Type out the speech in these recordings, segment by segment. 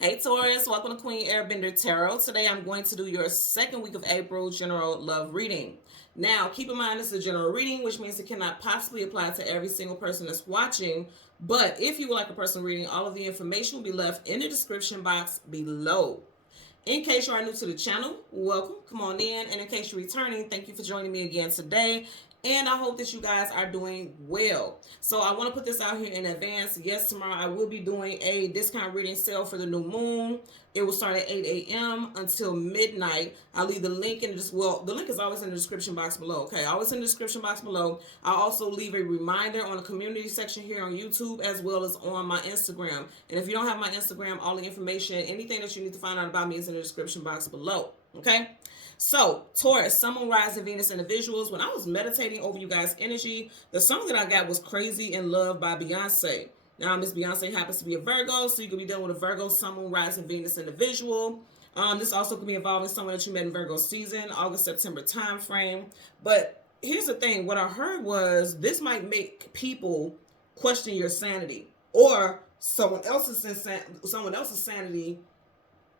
Hey Taurus, welcome to Queen Airbender Tarot. Today I'm going to do your second week of April general love reading. Now, keep in mind this is a general reading, which means it cannot possibly apply to every single person that's watching. But if you would like a personal reading, all of the information will be left in the description box below. In case you are new to the channel, welcome. Come on in. And in case you're returning, thank you for joining me again today. And I hope that you guys are doing well. So I want to put this out here in advance. Yes, tomorrow I will be doing a discount reading sale for the new moon. It will start at 8 a.m. until midnight. I'll leave the link in the link is always in the description box below. Okay, always in the description box below. I'll also leave a reminder on the community section here on YouTube as well as on my Instagram. And if you don't have my Instagram, all the information, anything that you need to find out about me is in the description box below. Okay. So, Taurus, Sun, Moon, Rising, Venus, individuals. When I was meditating over you guys' energy, the song that I got was Crazy in Love by Beyonce. Now, Miss Beyonce happens to be a Virgo, so you could be dealing with a Virgo, Sun, Moon, Rising, Venus individual. This also could be involving someone that you met in Virgo season, August, September time frame. But here's the thing. What I heard was this might make people question your sanity or someone else's sanity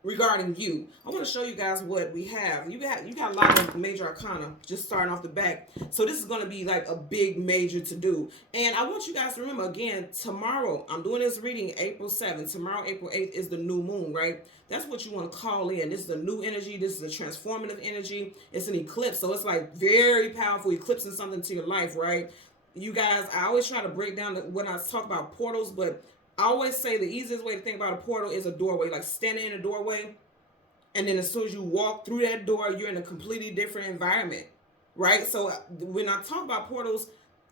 regarding you. I want to show you guys what we have. You got a lot of major arcana just starting off the back. So this is going to be like a big major to do. And I want you guys to remember again, tomorrow, I'm doing this reading April 7th. Tomorrow, April 8th is the new moon, right? That's what you want to call in. This is a new energy. This is a transformative energy. It's an eclipse. So it's like very powerful, eclipsing something to your life, right? You guys, I always try to break down when I talk about portals, but I always say the easiest way to think about a portal is a doorway, like standing in a doorway. And then as soon as you walk through that door, you're in a completely different environment, right? So when I talk about portals,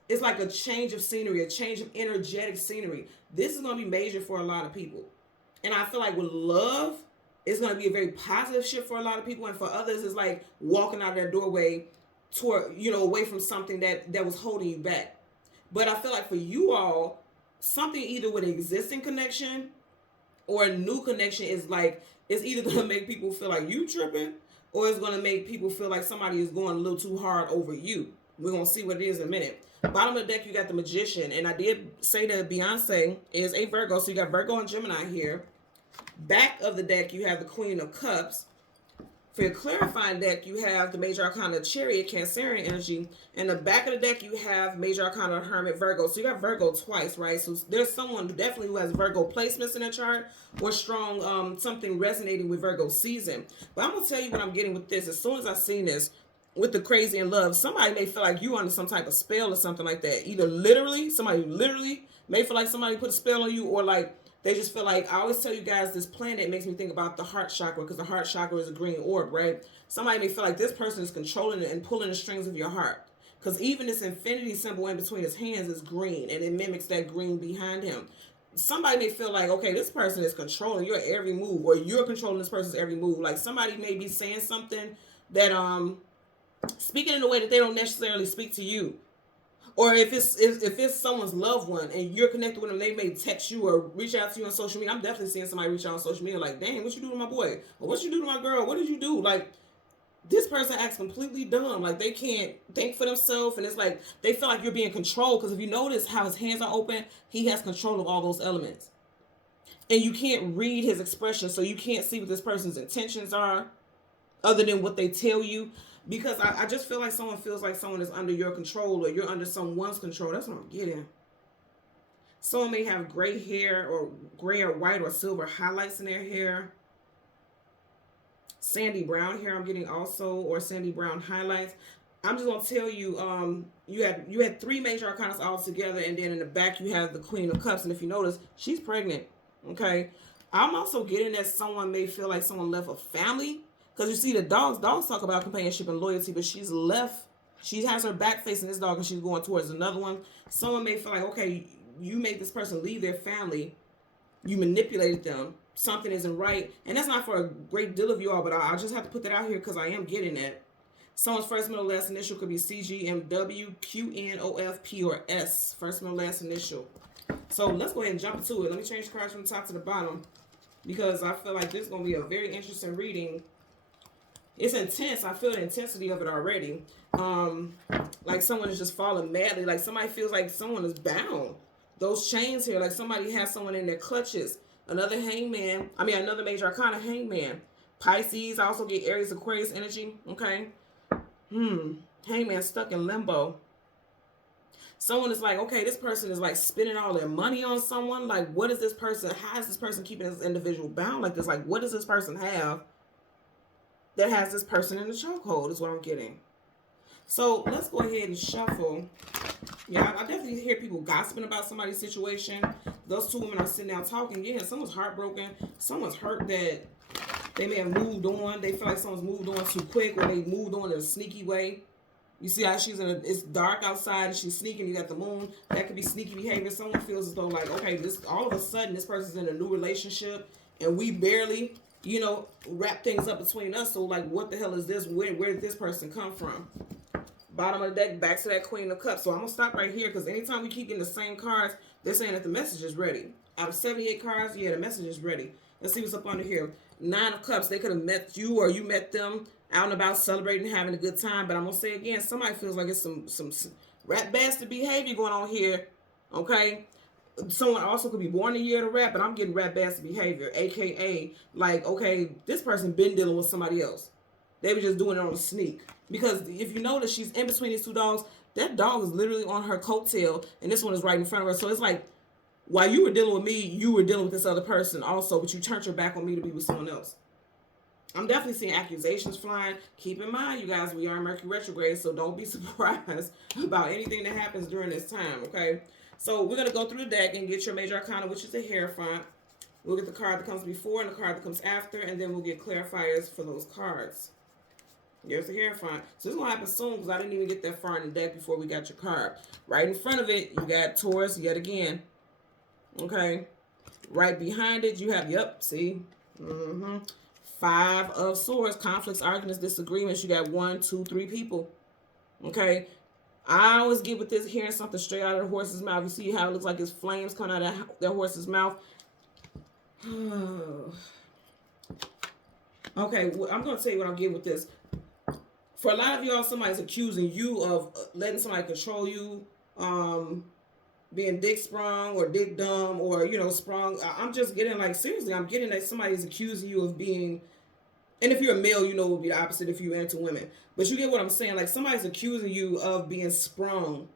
it's like a change of scenery, a change of energetic scenery. This is going to be major for a lot of people. And I feel like with love, it's going to be a very positive shift for a lot of people. And for others, it's like walking out of that doorway toward, away from something that was holding you back. But I feel like for you all, something either with an existing connection or a new connection is like, it's either going to make people feel like you tripping or it's going to make people feel like somebody is going a little too hard over you. We're going to see what it is in a minute. Bottom of the deck, you got the Magician. And I did say that Beyonce is a Virgo. So you got Virgo and Gemini here. Back of the deck, you have the Queen of Cups. For your clarifying deck, you have the Major Arcana Chariot, Cancerian energy. And the back of the deck, you have Major Arcana Hermit, Virgo. So you got Virgo twice, right? So there's someone definitely who has Virgo placements in their chart or strong, something resonating with Virgo season. But I'm going to tell you what I'm getting with this. As soon as I seen this, with the Crazy in Love, somebody may feel like you under some type of spell or something like that. Either literally, somebody literally may feel like somebody put a spell on you, or like they just feel like, I always tell you guys, this planet makes me think about the heart chakra, because the heart chakra is a green orb, right? Somebody may feel like this person is controlling and pulling the strings of your heart. Because even this infinity symbol in between his hands is green, and it mimics that green behind him. Somebody may feel like, okay, this person is controlling your every move, or you're controlling this person's every move. Like somebody may be saying something that, speaking in a way that they don't necessarily speak to you. Or if it's someone's loved one and you're connected with them, they may text you or reach out to you on social media. I'm definitely seeing somebody reach out on social media like, dang, what you do to my boy? Or what you do to my girl? What did you do? Like, this person acts completely dumb. Like, they can't think for themselves. And it's like, they feel like you're being controlled. Because if you notice how his hands are open, he has control of all those elements. And you can't read his expression. So you can't see what this person's intentions are other than what they tell you. Because I just feel like someone feels like someone is under your control or you're under someone's control. That's what I'm getting. Someone may have gray hair or gray or white or silver highlights in their hair. Sandy brown hair I'm getting also, or sandy brown highlights. I'm just gonna tell you, you had three major arcanas all together, and then in the back you have the Queen of Cups. And if you notice, she's pregnant. Okay, I'm also getting that someone may feel like someone left a family. Because you see, the dogs talk about companionship and loyalty, but she's left. She has her back facing this dog and she's going towards another one. Someone may feel like, okay, you made this person leave their family. You manipulated them. Something isn't right. And that's not for a great deal of you all, but I just have to put that out here because I am getting that. Someone's first, middle, last initial could be CGMW, QNOF, P, or S. First, middle, last initial. So let's go ahead and jump into it. Let me change the cards from the top to the bottom because I feel like this is going to be a very interesting reading. It's intense. I feel the intensity of it already. Like someone is just falling madly. Like somebody feels like someone is bound. Those chains here, like somebody has someone in their clutches. Another hangman. I mean, another major arcana, hangman. Pisces, I also get Aries, Aquarius energy. Okay. Hangman stuck in limbo. Someone is like, okay, this person is like spending all their money on someone. Like, what is this person? How is this person keeping this individual bound like this? Like, what does this person have that has this person in the chokehold is what I'm getting. So let's go ahead and shuffle. Yeah, I definitely hear people gossiping about somebody's situation. Those two women are sitting down talking. Yeah, someone's heartbroken. Someone's hurt that they may have moved on. They feel like someone's moved on too quick, or they moved on in a sneaky way. You see how she's it's dark outside and she's sneaking. You got the moon. That could be sneaky behavior. Someone feels as though like, okay, this all of a sudden this person's in a new relationship and we barely, wrap things up between us. So like, what the hell is this? Where did this person come from? Bottom of the deck, back to that Queen of Cups. So I'm going to stop right here because anytime we keep getting the same cards, they're saying that the message is ready. Out of 78 cards, yeah, the message is ready. Let's see what's up under here. 9 of Cups. They could have met you or you met them out and about celebrating, having a good time. But I'm going to say again, somebody feels like it's some rat bastard behavior going on here. Okay? Someone also could be born a year to rap, but I'm getting rat bastard behavior. AKA, like, okay, this person been dealing with somebody else. They were just doing it on a sneak. Because if you notice, she's in between these two dogs. That dog is literally on her coattail, and this one is right in front of her. So it's like, while you were dealing with me, you were dealing with this other person also, but you turned your back on me to be with someone else. I'm definitely seeing accusations flying. Keep in mind, you guys, we are in Mercury retrograde, so don't be surprised about anything that happens during this time, okay? So we're going to go through the deck and get your major arcana, which is the Hierophant. We'll get the card that comes before and the card that comes after, and then we'll get clarifiers for those cards. There's the Hierophant. So this is going to happen soon because I didn't even get that far in the deck before we got your card. Right in front of it, you got Taurus yet again. Okay. Right behind it, you have, see? 5 of Swords, conflicts, arguments, disagreements. You got 1, 2, 3 people. Okay. I always get with this hearing something straight out of the horse's mouth. You see how it looks like it's flames coming out of that horse's mouth? Okay, well, I'm going to tell you what I'm getting with this. For a lot of y'all, somebody's accusing you of letting somebody control you, being dick sprung or dick dumb or, sprung. I'm just getting like, seriously, I'm getting that somebody's accusing you of being, and if you're a male, it would be the opposite if you're into women. But you get what I'm saying? Like somebody's accusing you of being sprung.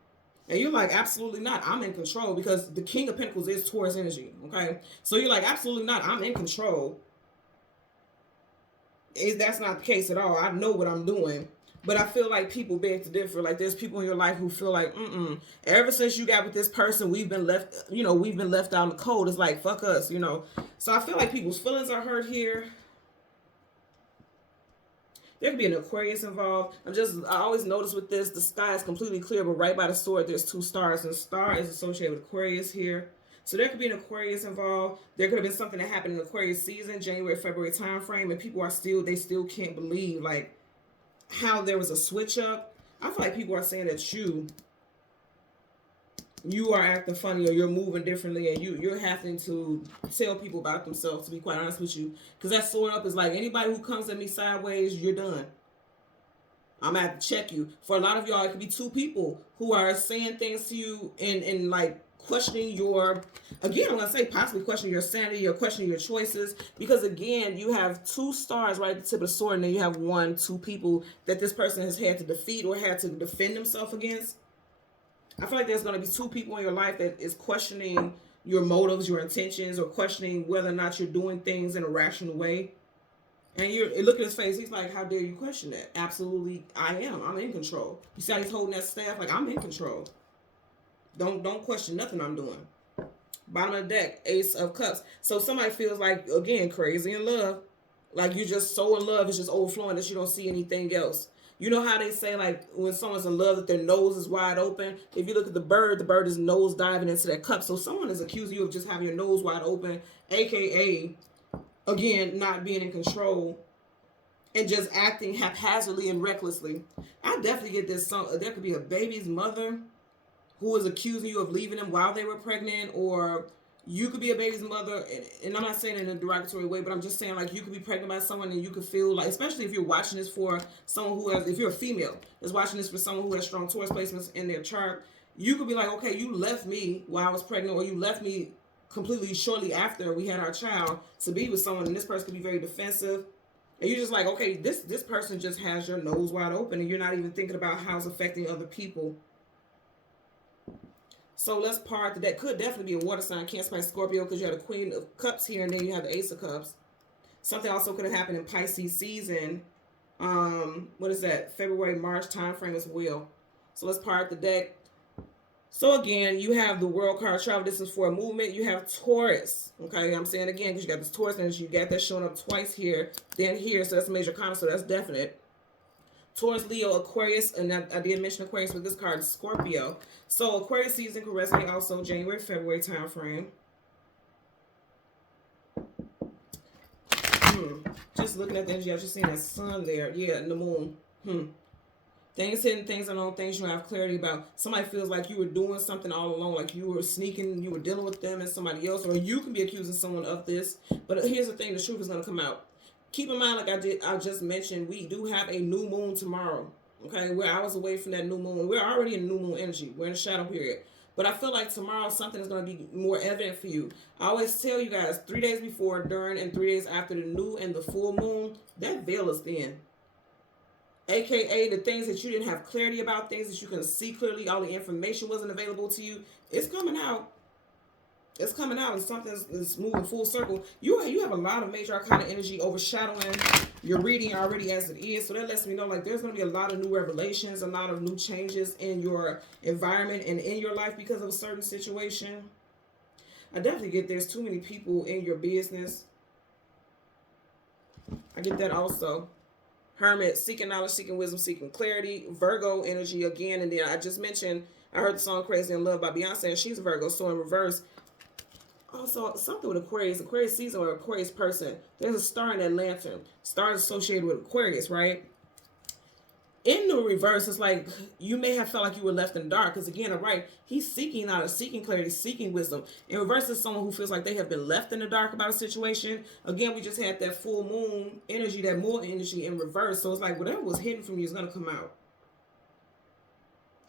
And you're like, absolutely not. I'm in control because the King of Pentacles is Taurus energy, okay? So you're like, absolutely not. I'm in control. That's not the case at all. I know what I'm doing. But I feel like people beg to differ. Like there's people in your life who feel like, ever since you got with this person, we've been left out in the cold. It's like, fuck us, So I feel like people's feelings are hurt here. There could be an Aquarius involved. I always notice with this, the sky is completely clear, but right by the sword, there's 2 stars. And star is associated with Aquarius here. So there could be an Aquarius involved. There could have been something that happened in Aquarius season, January, February time frame, and people are still can't believe, like, how there was a switch up. I feel like people are saying that you are acting funny or you're moving differently and you're having to tell people about themselves, to be quite honest with you. Because that sword up is like, anybody who comes at me sideways, you're done. I'm going to have to check you. For a lot of y'all, it could be 2 people who are saying things to you and like questioning your, again, I'm going to say possibly questioning your sanity or questioning your choices. Because again, you have 2 stars right at the tip of the sword, and then you have 1, 2 people that this person has had to defeat or had to defend himself against. I feel like there's going to be 2 people in your life that is questioning your motives, your intentions, or questioning whether or not you're doing things in a rational way. And look at his face. He's like, how dare you question that? Absolutely, I am. I'm in control. You see how he's holding that staff? Like, I'm in control. Don't question nothing I'm doing. Bottom of the deck, Ace of Cups. So somebody feels like, again, crazy in love. Like you're just so in love, it's just overflowing that you don't see anything else. You know how they say, like, when someone's in love, that their nose is wide open? If you look at the bird is nose diving into that cup. So someone is accusing you of just having your nose wide open, a.k.a., again, not being in control and just acting haphazardly and recklessly. I definitely get this. There could be a baby's mother who is accusing you of leaving them while they were pregnant, or you could be a baby's mother, and I'm not saying it in a derogatory way, but I'm just saying, like, you could be pregnant by someone and you could feel like, especially if you're watching this for someone who has, if you're a female that's watching this for someone who has strong Taurus placements in their chart, you could be like, okay, you left me while I was pregnant, or you left me completely shortly after we had our child to be with someone, and this person could be very defensive. And you're just like, okay, this person just has your nose wide open, and you're not even thinking about how it's affecting other people. So let's part that. That could definitely be a water sign, Cancer, Pisces, Scorpio, because you have the Queen of Cups here, and then you have the Ace of Cups. Something also could have happened in Pisces season. What is that? February, March time frame as well. So let's part the deck. So again, you have the World card, travel distance for a movement. You have Taurus. Okay, I'm saying again because you got this Taurus energy. You got that showing up twice here, then here. So that's a major Arcana. So that's definite. Taurus, Leo, Aquarius, and I did mention Aquarius with this card, Scorpio. So Aquarius season could resonate also January, February time frame. Just looking at the energy, I just seen that sun there. Yeah, and the moon. Things hidden, things unknown, things you don't have clarity about. Somebody feels like you were doing something all along, like you were sneaking, you were dealing with them and somebody else, or you can be accusing someone of this. But here's the thing, the truth is going to come out. Keep in mind, like I just mentioned, we do have a new moon tomorrow. Okay, we're hours away from that new moon. We're already in new moon energy. We're in a shadow period. But I feel like tomorrow something is going to be more evident for you. I always tell you guys, 3 days before, during, and 3 days after the new and the full moon, that veil is thin. AKA the things that you didn't have clarity about, things that you can see clearly, all the information wasn't available to you. It's coming out. It's coming out, and something is moving full circle. You have a lot of major Arcana energy overshadowing your reading already as it is. So that lets me know like there's going to be a lot of new revelations, a lot of new changes in your environment and in your life because of a certain situation. I definitely get there's too many people in your business. I get that also. Hermit, seeking knowledge, seeking wisdom, seeking clarity. Virgo energy again. And then I just mentioned, I heard the song Crazy in Love by Beyonce, and she's a Virgo. So in reverse, also something with Aquarius season or Aquarius person. There's a star in that lantern. Stars associated with Aquarius, right? In the reverse, it's like you may have felt like you were left in the dark. Because again, right, he's seeking knowledge, seeking clarity, seeking wisdom. In reverse is someone who feels like they have been left in the dark about a situation. Again, we just had that full moon energy, that moon energy in reverse. So it's like whatever was hidden from you is going to come out.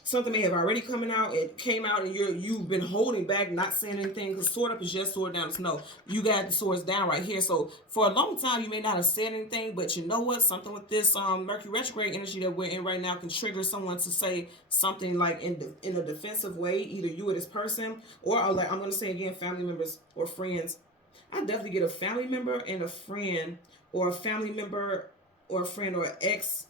Something may have already coming out. It came out and you've been holding back, not saying anything. Because sword up is just sword down. It's no. You got the swords down right here. So for a long time, you may not have said anything. But you know what? Something with this Mercury retrograde energy that we're in right now can trigger someone to say something like in a defensive way. Either you or this person. Or like I'm going to say again, family members or friends. I definitely get a family member and a friend. Or a family member or a friend or an ex.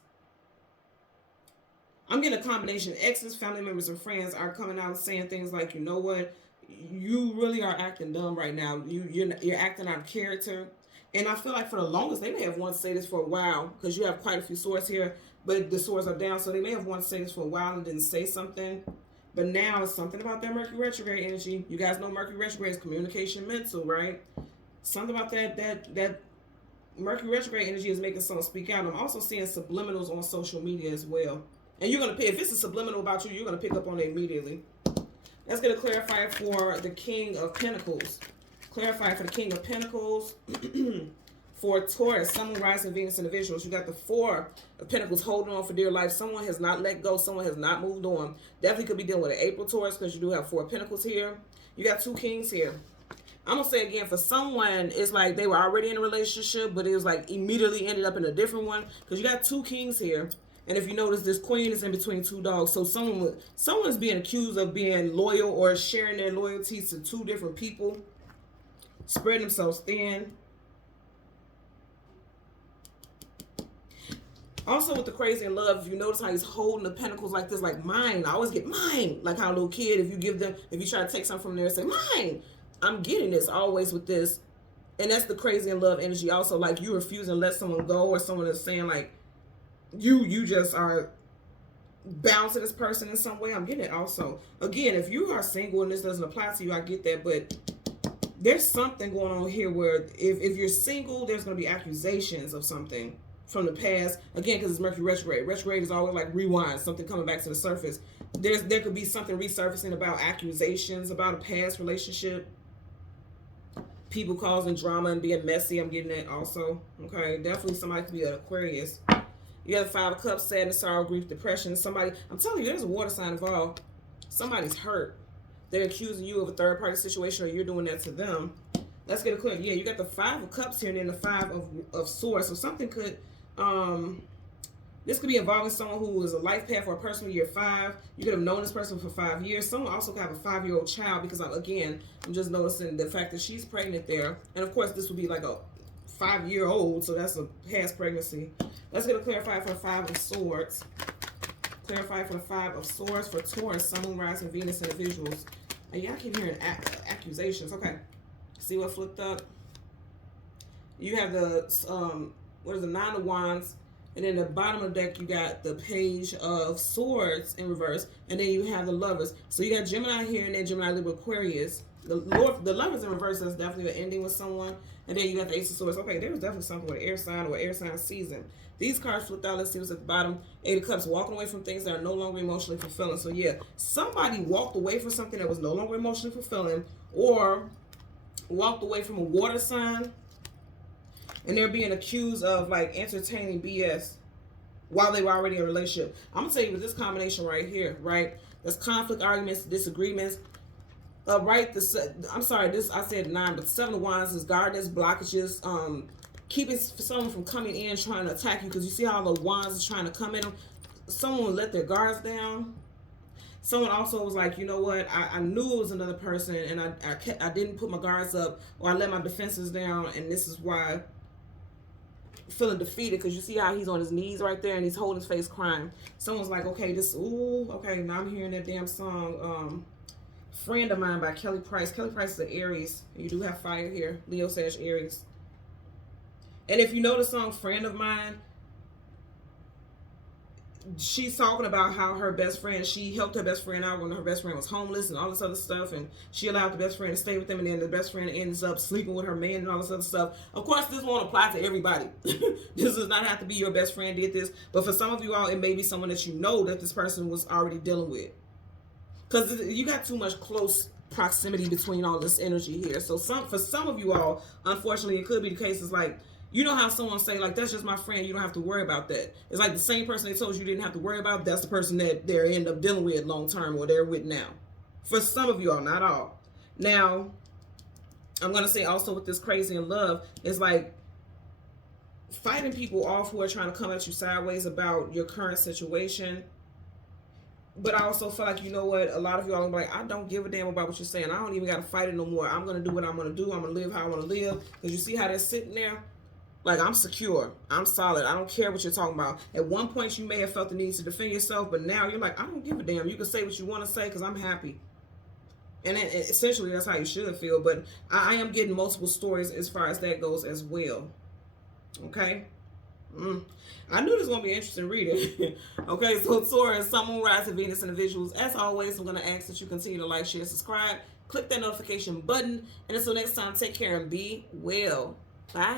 I'm getting a combination. Exes, family members, and friends are coming out saying things like, you know what, you really are acting dumb right now. You're acting out of character. And I feel like for the longest, they may have wanted to say this for a while because you have quite a few swords here, but the swords are down. So they may have wanted to say this for a while and didn't say something. But now it's something about that Mercury retrograde energy. You guys know Mercury retrograde is communication mental, right? Something about that Mercury retrograde energy is making someone speak out. I'm also seeing subliminals on social media as well. And you're going to pick, if it's a subliminal about you, you're going to pick up on it immediately. Let's get a clarifier for the King of Pentacles. Clarifier for the King of Pentacles. For Taurus, Sun, Moon, Rising, Venus, individuals. You got the Four of Pentacles holding on for dear life. Someone has not let go. Someone has not moved on. Definitely could be dealing with an April Taurus because you do have Four of Pentacles here. You got two Kings here. I'm going to say again, for someone, it's like they were already in a relationship, but it was like immediately ended up in a different one because you got two Kings here. And if you notice, this queen is in between two dogs. So someone's being accused of being loyal or sharing their loyalties to two different people. Spreading themselves thin. Also with the Crazy in Love, if you notice how he's holding the pentacles like this, like mine. I always get mine. Like how a little kid, if you try to take something from there and say, mine. I'm getting this always with this. And that's the Crazy in Love energy. Also, like you refusing to let someone go, or someone is saying like, you just are bound to this person in some way. I'm getting it also. Again, if you are single and this doesn't apply to you, I get that. But there's something going on here where if you're single, there's going to be accusations of something from the past. Again, because it's Mercury retrograde. Retrograde is always like rewind, something coming back to the surface. There could be something resurfacing about accusations about a past relationship. People causing drama and being messy. I'm getting that also. Okay, definitely somebody could be an Aquarius. You have the Five of Cups, sadness, sorrow, grief, depression. Somebody, I'm telling you, there's a water sign involved. Somebody's hurt. They're accusing you of a third-party situation, or you're doing that to them. Let's get a clear. Yeah, you got the 5 of Cups here, and then the 5 of Swords. So something could, this could be involving someone who is a life path or a person with year 5. You could have known this person for 5 years. Someone also could have a 5-year-old child, because I'm just noticing the fact that she's pregnant there. And of course, this would be like a 5-year-old, so that's a past pregnancy. Let's get a clarifier for the 5 of Swords. Clarify for the 5 of Swords for Taurus, Sun, Moon, Rising, Venus individuals. And y'all keep hearing accusations. Okay. See what flipped up? You have the, what is the 9 of Wands. And then the bottom of the deck, you got the Page of Swords in reverse. And then you have the Lovers. So you got Gemini here, and then Gemini, Libra, Aquarius. The Lovers in reverse, that's definitely an ending with someone. And then you got the Ace of Swords. Okay, there was definitely something with air sign or air sign season. These cards flipped out. Let's see what's at the bottom. 8 of Cups, walking away from things that are no longer emotionally fulfilling. So yeah, somebody walked away from something that was no longer emotionally fulfilling, or walked away from a water sign, and they're being accused of like entertaining BS while they were already in a relationship. I'm gonna tell you with this combination right here, right? There's conflict, arguments, disagreements. Right, I'm sorry, I said 9, but 7 of Wands is guardedness, blockages, keeping someone from coming in trying to attack you, because you see how the Wands is trying to come in them. Someone let their guards down. Someone also was like, you know what, I knew it was another person, and I didn't put my guards up, or I let my defenses down, and this is why I'm feeling defeated, because you see how he's on his knees right there, and he's holding his face crying. Someone's like, okay, okay, now I'm hearing that damn song, Friend of Mine by Kelly Price. Kelly Price is an Aries. You do have fire here. Leo, Sag, Aries. And if you know the song Friend of Mine, she's talking about how her best friend, she helped her best friend out when her best friend was homeless and all this other stuff, and she allowed the best friend to stay with them, and then the best friend ends up sleeping with her man and all this other stuff. Of course, this won't apply to everybody. This does not have to be your best friend did this, but for some of you all, it may be someone that you know that this person was already dealing with. Because you got too much close proximity between all this energy here. So for some of you all, unfortunately, it could be the case. It's like, you know how someone say, like, that's just my friend, you don't have to worry about that. It's like the same person they told you didn't have to worry about, that's the person that they end up dealing with long term, or they're with now. For some of you all, not all. Now, I'm going to say also with this crazy in love, it's like fighting people off who are trying to come at you sideways about your current situation. But I also feel like, you know what, a lot of y'all are like, I don't give a damn about what you're saying. I don't even got to fight it no more. I'm going to do what I'm going to do. I'm going to live how I want to live. Because you see how they're sitting there? Like, I'm secure. I'm solid. I don't care what you're talking about. At one point, you may have felt the need to defend yourself. But now you're like, I don't give a damn. You can say what you want to say because I'm happy. And essentially, that's how you should feel. But I am getting multiple stories as far as that goes as well. Okay? I knew this was going to be an interesting reading. Okay, so Taurus, Sun, Moon, Rising, Venus individuals. As always, I'm going to ask that you continue to like, share, subscribe. Click that notification button. And until next time, take care and be well. Bye.